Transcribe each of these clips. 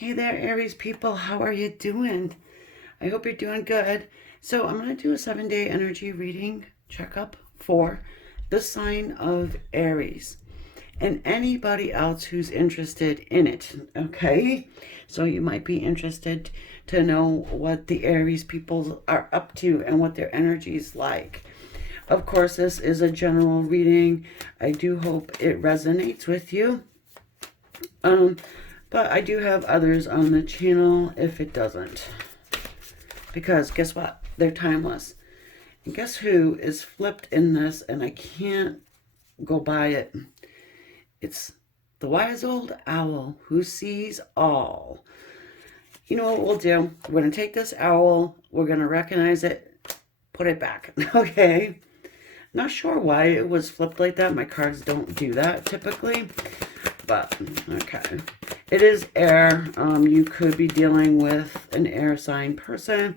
Hey there, Aries people. How are you doing? I hope you're doing good. So I'm going to do a 7-day energy reading checkup for the sign of Aries and anybody else who's interested in it. Okay? So you might be interested to know what the Aries people are up to and what their energy is like. Of course, this is a general reading. I do hope it resonates with you. But I do have others on the channel if it doesn't. Because guess what? They're timeless. And guess who is flipped in this and I can't go by it? It's the wise old owl who sees all. You know what we'll do? We're going to take this owl. We're going to recognize it. Put it back. Okay? Not sure why it was flipped like that. My cards don't do that typically. But, okay. It is air. You could be dealing with an air sign person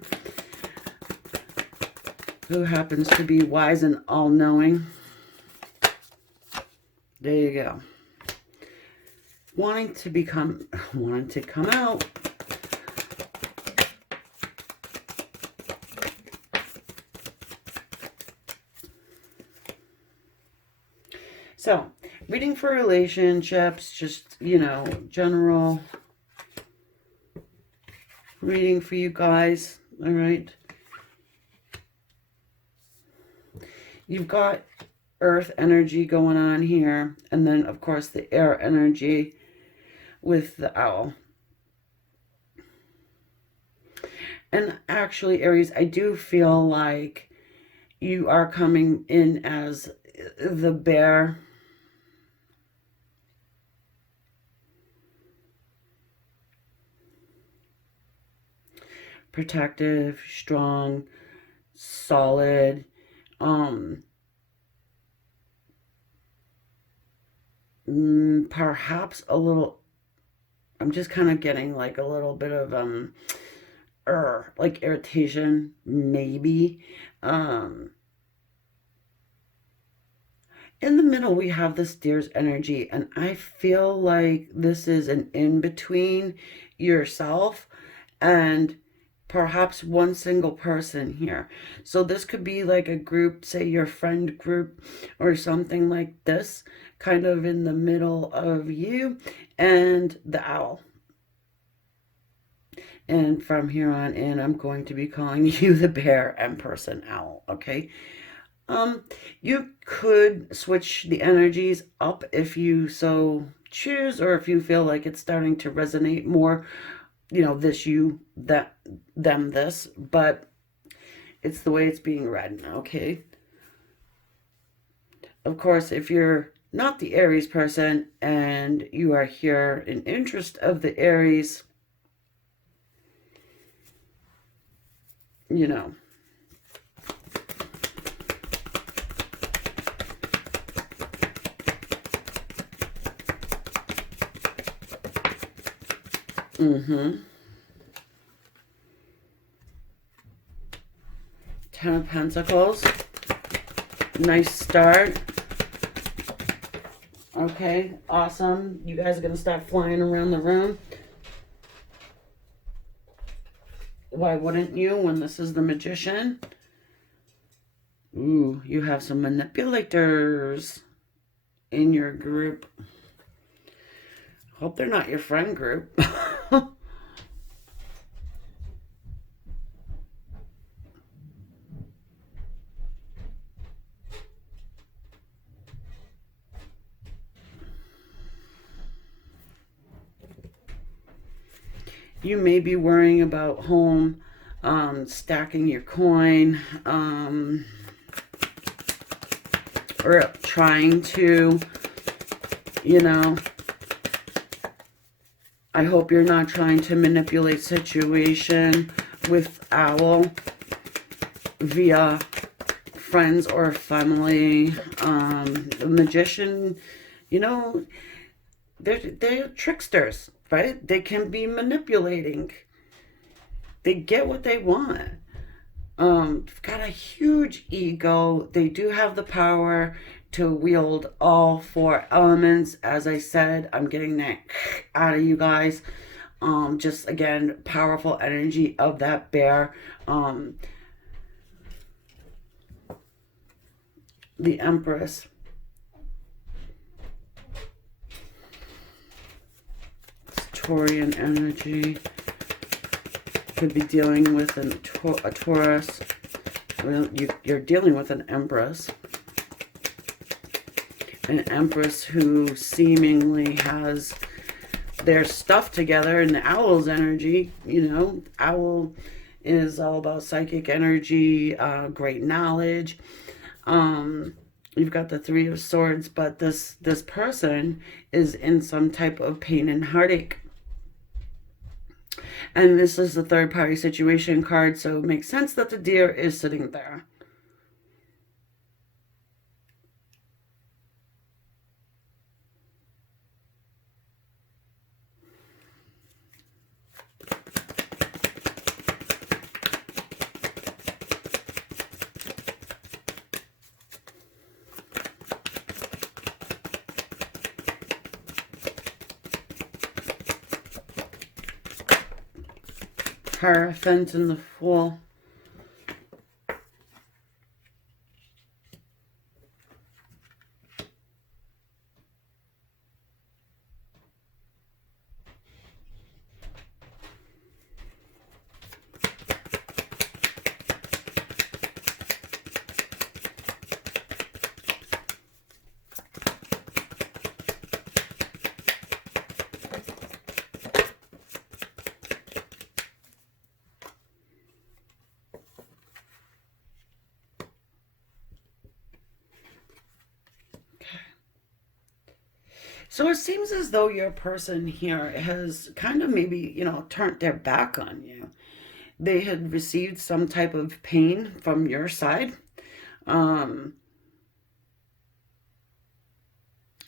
who happens to be wise and all-knowing. There you go. Wanting to come out. So, reading for relationships, just, general reading for you guys, all right? You've got earth energy going on here, and then, of course, the air energy with the owl. And actually, Aries, I do feel like you are coming in as the bear. Protective, strong, solid, perhaps a little, I'm just kind of getting like a little bit of like irritation, maybe. In the middle, we have this deer's energy, and I feel like this is an in-between yourself and perhaps one single person here. So this could be like a group, say your friend group or something like this, kind of in the middle of you and the owl. And from here on in, I'm going to be calling you the bear and person owl, okay? You could switch the energies up if you so choose, or if you feel like it's starting to resonate more, this, you, that, them, this, but it's the way it's being read, okay? Of course, if you're not the Aries person and you are here in interest of the Aries, you know, Ten of Pentacles. Nice start. Okay, awesome. You guys are going to start flying around the room. Why wouldn't you when this is the Magician? Ooh, you have some manipulators in your group. Hope they're not your friend group. You may be worrying about home, stacking your coin, or trying to, I hope you're not trying to manipulate situation with owl via friends or family. The Magician, they're tricksters, right? They can be manipulating. They get what they want. Got a huge ego. They do have the power to wield all four elements. As I said, I'm getting that out of you guys. Just again, powerful energy of that bear. The Empress. Taurian energy. Could be dealing with a Taurus. Well, you're dealing with an Empress. An Empress who seemingly has their stuff together. And the Owl's energy, you know, Owl is all about psychic energy, great knowledge. You've got the Three of Swords, but this person is in some type of pain and heartache. And this is the third party situation card, so it makes sense that the Deer is sitting there. Hierophant and the Fool. So it seems as though your person here has kind of maybe, you know, turned their back on you. They had received some type of pain from your side. Um,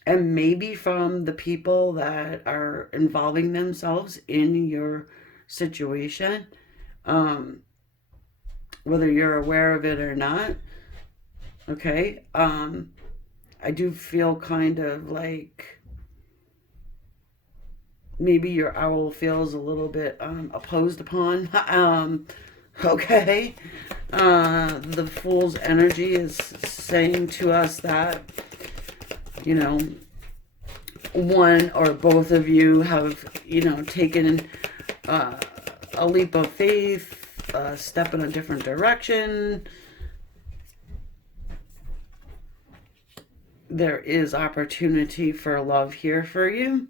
and maybe from the people that are involving themselves in your situation, um, whether you're aware of it or not. Okay. I do feel kind of like maybe your owl feels a little bit opposed upon. Okay. The Fool's energy is saying to us that, you know, one or both of you have, you know, taken a leap of faith, a step in a different direction. There is opportunity for love here for you.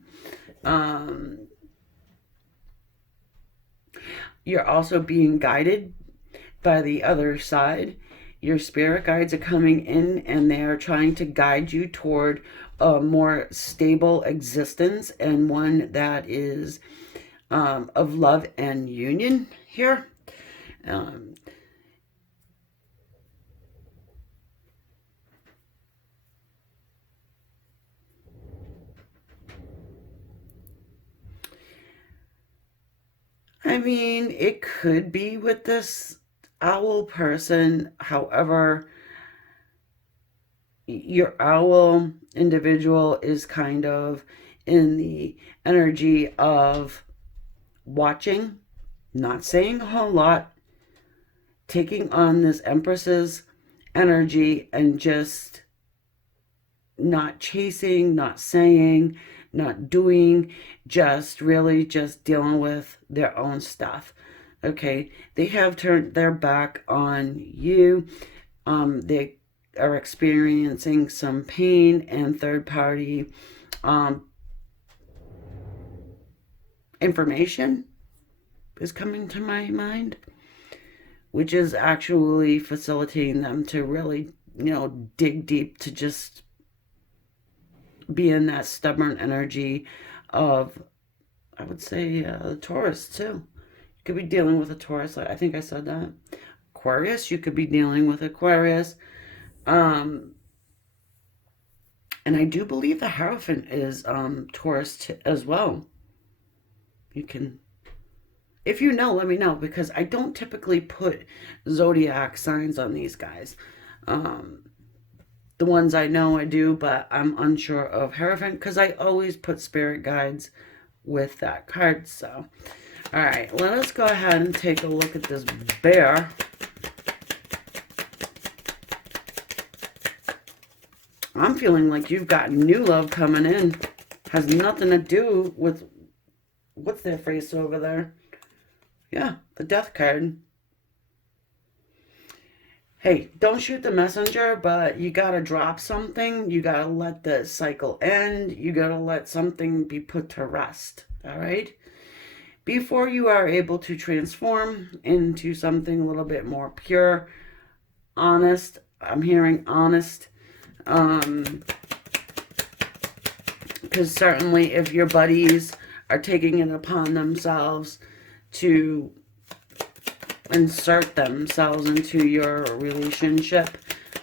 You're also being guided by the other side. Your spirit guides are coming in and they are trying to guide you toward a more stable existence and one that is of love and union here. Um, I mean, it could be with this owl person. However, your owl individual is kind of in the energy of watching, not saying a whole lot, taking on this Empress's energy and just not chasing, not saying, not doing, just really just dealing with their own stuff. Okay, they have turned their back on you. They are experiencing some pain and third party information is coming to my mind, which is actually facilitating them to really, you know, dig deep to just be in that stubborn energy of, I would say, the Taurus too. You could be dealing with a Taurus. I think I said that. Aquarius, you could be dealing with Aquarius. Um, and I do believe the Hierophant is Taurus as well. You can, if you know, let me know, because I don't typically put zodiac signs on these guys. The ones I know I do, but I'm unsure of Hierophant because I always put spirit guides with that card. So, all right, let us go ahead and take a look at this bear. I'm feeling like you've got new love coming in. Has nothing to do with, what's their face over there? Yeah, the death card. Hey, don't shoot the messenger, but you gotta drop something. You gotta let the cycle end. You gotta let something be put to rest, all right? Before you are able to transform into something a little bit more pure, honest. I'm hearing honest. Because certainly if your buddies are taking it upon themselves to insert themselves into your relationship,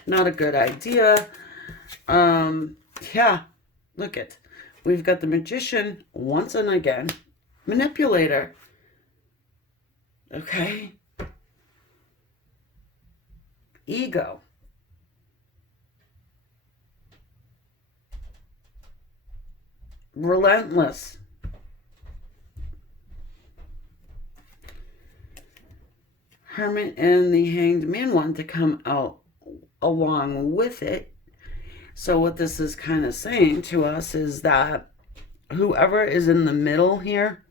not a good idea. Yeah, look it. We've got the Magician once and again. Manipulator. Okay. Ego. Relentless. Hermit and the Hanged Man want to come out along with it. So what this is kind of saying to us is that whoever is in the middle here,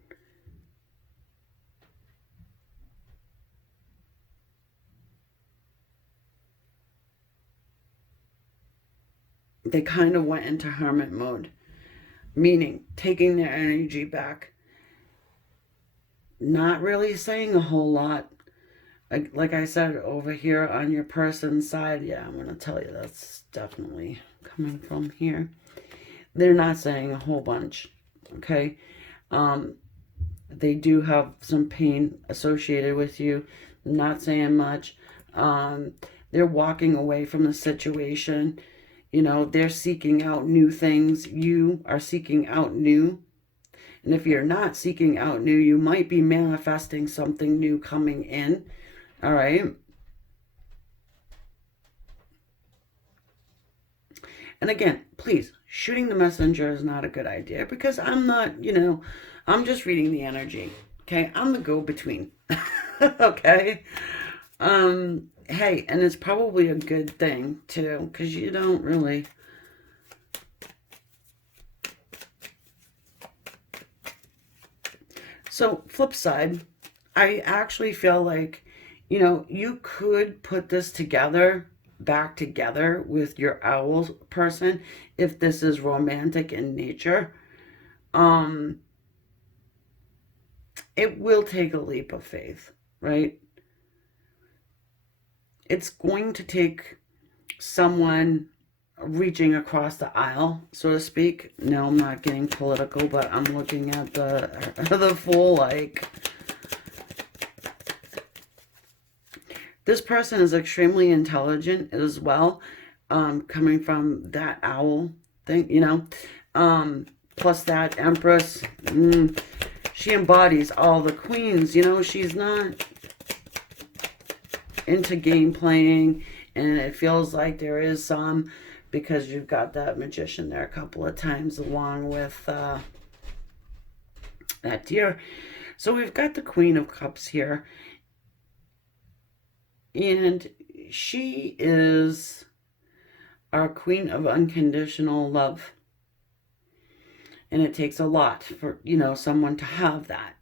they kind of went into hermit mode, meaning taking their energy back, not really saying a whole lot. Like I said, over here on your person's side, yeah, I'm going to tell you that's definitely coming from here. They're not saying a whole bunch, okay? They do have some pain associated with you, not saying much. They're walking away from the situation. You know, they're seeking out new things. You are seeking out new. And if you're not seeking out new, you might be manifesting something new coming in. All right. And again, please, shooting the messenger is not a good idea because I'm not, I'm just reading the energy. Okay. I'm the go-between. Okay. Hey, and it's probably a good thing too, because you don't really. So, flip side, I actually feel like, you could put this together, back together with your owl person if this is romantic in nature. It will take a leap of faith, right? It's going to take someone reaching across the aisle, so to speak. No, I'm not getting political, but I'm looking at the full, like, this person is extremely intelligent as well, coming from that owl thing, plus that Empress, she embodies all the queens, she's not into game playing, and it feels like there is some, because you've got that Magician there a couple of times along with that deer. So we've got the Queen of Cups here, and she is our queen of unconditional love. And it takes a lot for, someone to have that,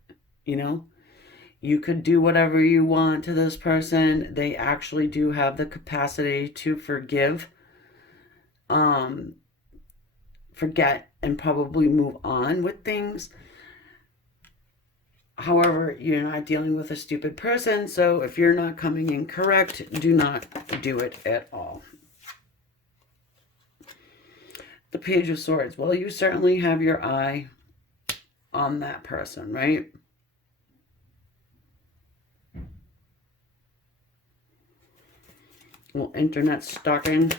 You could do whatever you want to this person. They actually do have the capacity to forgive, forget, and probably move on with things. However, you're not dealing with a stupid person, so if you're not coming in correct, do not do it at all. The Page of Swords. Well, you certainly have your eye on that person, right? Well, internet stalking.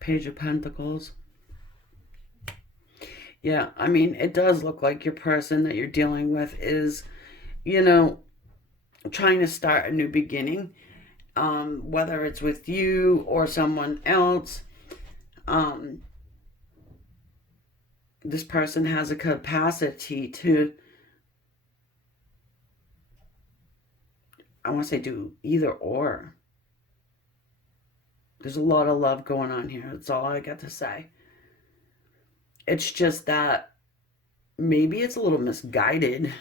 Page of Pentacles. Yeah, I mean, it does look like your person that you're dealing with is, trying to start a new beginning. whether it's with you or someone else. This person has a capacity to, I want to say, do either or. There's a lot of love going on here. That's all I got to say. It's just that maybe it's a little misguided.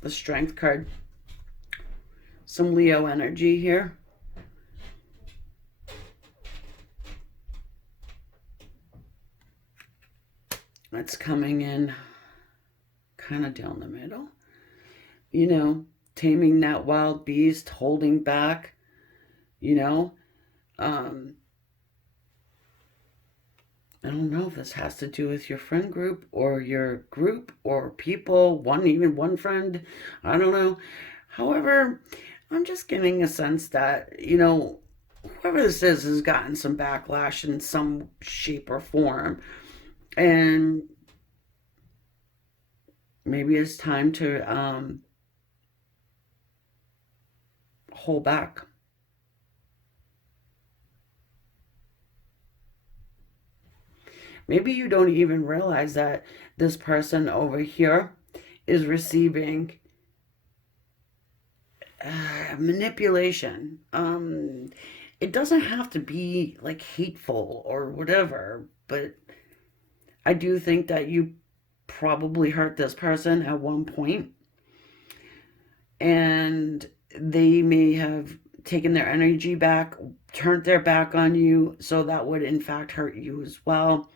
The Strength card. Some Leo energy here. It's coming in kind of down the middle. You know, taming that wild beast, holding back, you know. I don't know if this has to do with your friend group or your group or people, even one friend. I don't know. However, I'm just getting a sense that, you know, whoever this is has gotten some backlash in some shape or form. And maybe it's time to hold back. Maybe you don't even realize that this person over here is receiving manipulation. It doesn't have to be like hateful or whatever, but I do think that you probably hurt this person at one point, and they may have taken their energy back, turned their back on you, so that would in fact hurt you as well.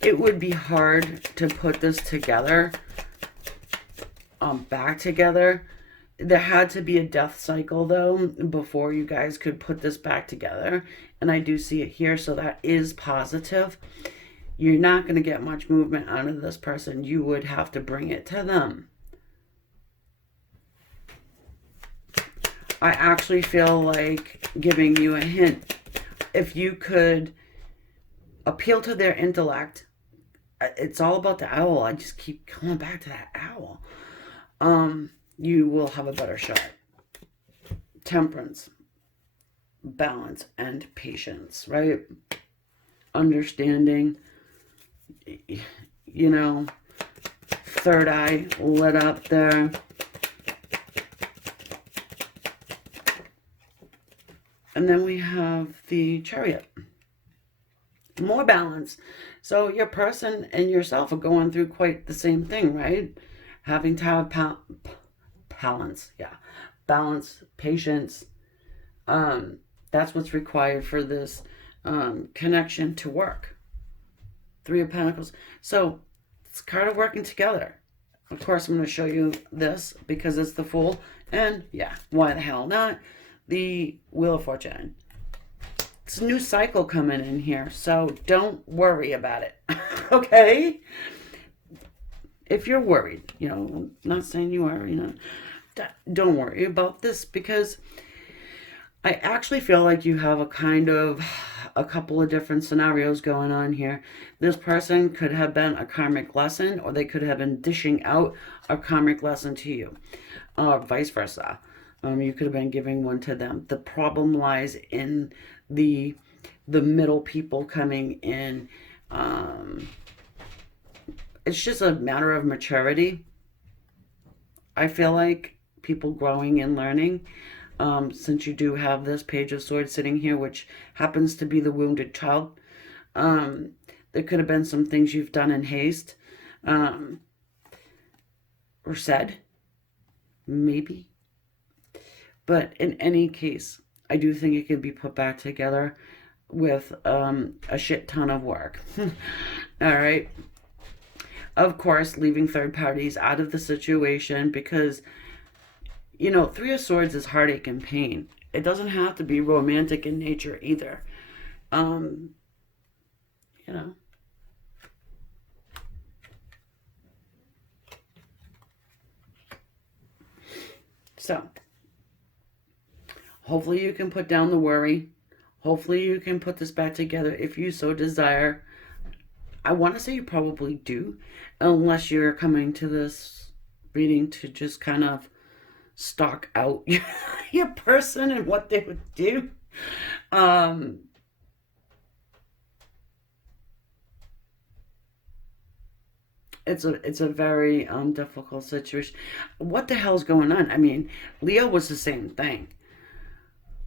It would be hard to put this together, back together. There had to be a death cycle, though, before you guys could put this back together. And I do see it here, so that is positive. You're not going to get much movement out of this person. You would have to bring it to them. I actually feel like giving you a hint. If you could appeal to their intellect, it's all about the owl. I just keep coming back to that owl. You will have a better shot. Temperance, balance, and patience, right? Understanding, you know, third eye lit up there. And then we have the Chariot. More balance. So your person and yourself are going through quite the same thing, right? Having to have balance. Yeah. Balance, patience. That's what's required for this connection to work. Three of Pentacles. So it's kind of working together. Of course, I'm going to show you this because it's the Fool. And yeah, why the hell not? The Wheel of Fortune. It's a new cycle coming in here, so don't worry about it. Okay? If you're worried, you know, I'm not saying you are, you know, don't worry about this, because I actually feel like you have a couple of different scenarios going on here. This person could have been a karmic lesson, or they could have been dishing out a karmic lesson to you, or vice versa. You could have been giving one to them. The problem lies in the middle people coming in. It's just a matter of maturity. I feel like people growing and learning. Since you do have this Page of Swords sitting here, which happens to be the wounded child. There could have been some things you've done in haste, or said, maybe. But in any case, I do think it can be put back together with a shit ton of work. All right. Of course, leaving third parties out of the situation, because, you know, Three of Swords is heartache and pain. It doesn't have to be romantic in nature either. You know. So, hopefully you can put down the worry. Hopefully you can put this back together if you so desire. I want to say you probably do, unless you're coming to this reading to just kind of stalk out your person and what they would do. Um, it's a very difficult situation. What the hell's going on? I mean, Leo was the same thing,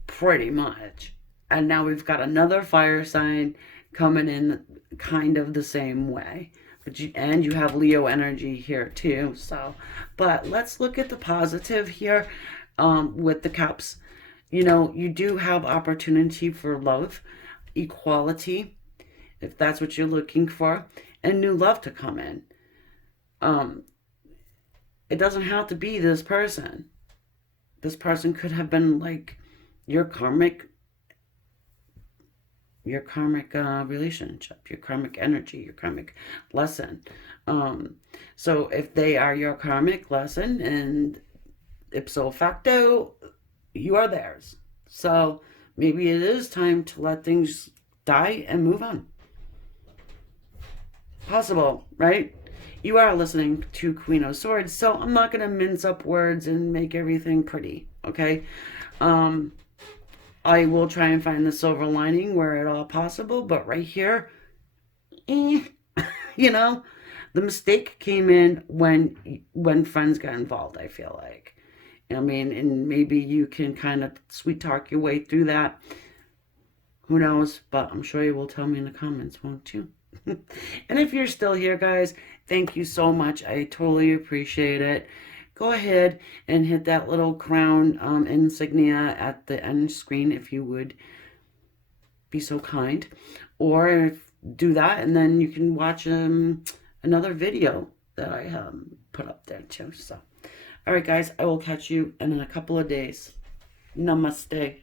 pretty much, and now we've got another fire sign coming in, kind of the same way. But you have Leo energy here too. So, but let's look at the positive here, with the cups. You know, you do have opportunity for love, equality, if that's what you're looking for, and new love to come in. Um, it doesn't have to be this person. This person could have been like your karmic relationship, your karmic energy, your karmic lesson. Um, so if they are your karmic lesson, and ipso facto, you are theirs. So maybe it is time to let things die and move on. Possible, right? You are listening to Queen of Swords, so I'm not going to mince up words and make everything pretty, okay? Um, I will try and find the silver lining where at all possible, but right here, eh, you know, the mistake came in when friends got involved, I feel like. I mean, and maybe you can kind of sweet talk your way through that. Who knows? But I'm sure you will tell me in the comments, won't you? And if you're still here, guys, thank you so much. I totally appreciate it. Go ahead and hit that little crown insignia at the end screen if you would be so kind. Or do that, and then you can watch another video that I put up there too. So, all right, guys, I will catch you in a couple of days. Namaste.